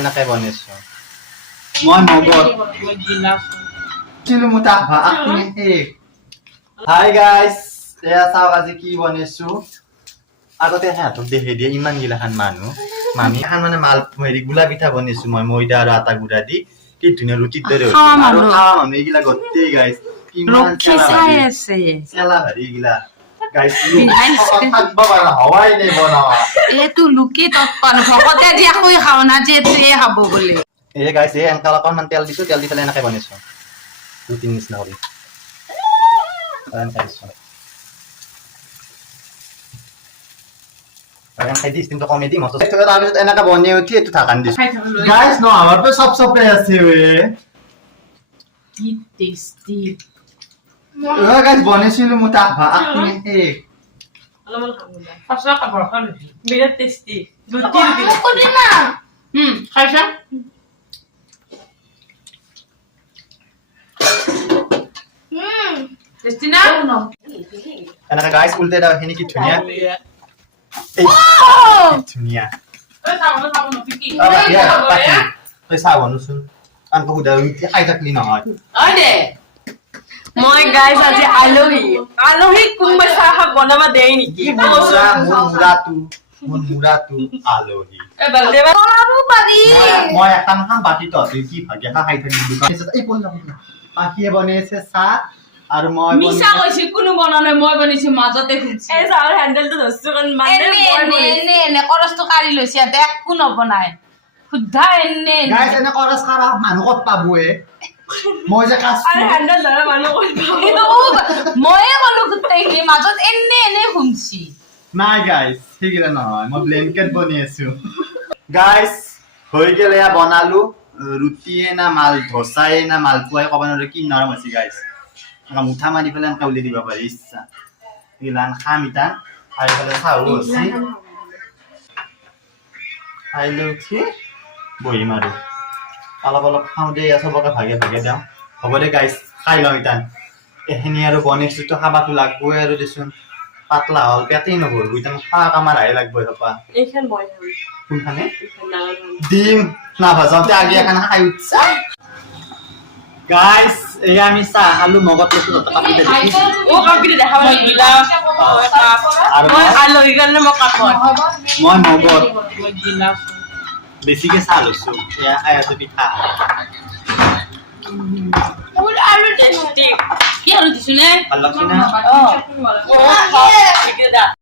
এনেকৈ বনাইছোঁ মই মগত হাই গাইজ এয়া চাওক আজি কি বনাইছোঁ আগতে সিহঁতক দেখি দিয়ে ইমান গিলাখান মানুহ এখন মানে মাল হেৰি গোলা পিঠা বনাইছোঁ মই ময়দা আৰু আটা গুড়া দি কি ধুনীয়া ৰুটিৰ দৰে আৰু খাৱা মানুহ এইগিলা গোটেই গাইজ কিমান চেলা ভাৰী এইগিলা গাইজ থাকিব পাৰা হৱাই নাই বনোৱা এইটো লুকি তৎপৰ ভকতে দিয়া কৈ খাওঁ না যে এয়ে খাব বুলি এই গাইজ এই এনেকা অকণমান তেল দিছোঁ তেল দি পেলাই এনেকৈ বনাইছোঁ ৰুটিৰ নিচিনা কৰি এনেকৈ দিছোঁ খাই দি ষ্টিমটো কমাই দিম তাৰপিছত এনেকৈ বনাই উঠি এইটো ঢাকান দিছোঁ গাইজ ন আমাৰতো চব চবে আছে কি টেষ্টি গাইজ বনাইছিলোঁ মোৰ তাক সঁচা খাবৰ কাৰণে বিৰাট টেষ্টি খাইছা টেষ্টি না এনেকৈ গাইজ উল্টে দাও এইখিনি কি ধুনীয়া ধুনীয়া তই চাহ বনোচোন আনকো সুধা খাই থাকলি নহয় মই গাইজ আজি আলহী কোনোবাই চাহ বনাব দেই নেকি মোৰ মুৰাটো আলহী পাৰি মই এখন খাম বাকী তহঁতি কি ভাগে খাই থাকিবি পাখিয়ে বনাইছে চাহ আৰু মই মিছা কৈছি কোনো বনা নাই মই বনিছো মাজতে খুঁজি এই চাহৰ হ্যান্ডেলটো ধৰছো কোন মানে এনে কৰছটো কাঢ়ি লৈছে একো নবনাই শুদ্ধা এনে গাইজ এনে কৰছ খাৰা মানুহ ক'ত পাবয়ে মই যে কাজ আৰে হ্যান্ডেল ধৰা মানুহ ক'ত পাব ময়ে কলো গোটেইখিনি মাজত এনে খুঁজি নাই গাইজ সেইগিলা নহয় মই ব্লেংকেট বনাই আছো গাইজ হৈ গেল এয়া বনালো ৰুটিয়ে না মাল ধোচায়ে না মালপোৱাই ক'ব নোৱাৰো কি নৰম আছে গাইজ মুঠা মাৰি পেলাই এনেকৈ উলিয়াই দিব পাৰি ইচ্ছা এইগিলান খাম ইতা খাই পেলাই চাহো হৈছে খাই লৈ উঠি বহিম আৰু অলপ অলপ খাওঁ দে চবকে ভাগে ভাগে দিওঁ হ'ব দে গাইজ খাই লওঁ ইতান এইখিনি আৰু বনাইছোঁতো খাবাতো লাগবই আৰু দেচোন পাতলা হ'ল পেটেই নভৰব ইতান খোৱা কামাৰহে লাগব এসোপা কোনখানে ডিম নাভাজাওঁতে আগে এখন খাই উঠছা গাইজ এই আমি চাহ খালো মগত লৈছো কাপি দেখাব মই আলহী কাৰণে মই কাপৰ মই মগত বেছিকে চাহ লৈছো এয়া খাই আছো পিঠা আৰু টেষ্টি কি আৰু দিছো নে ভাল লাগছে না অ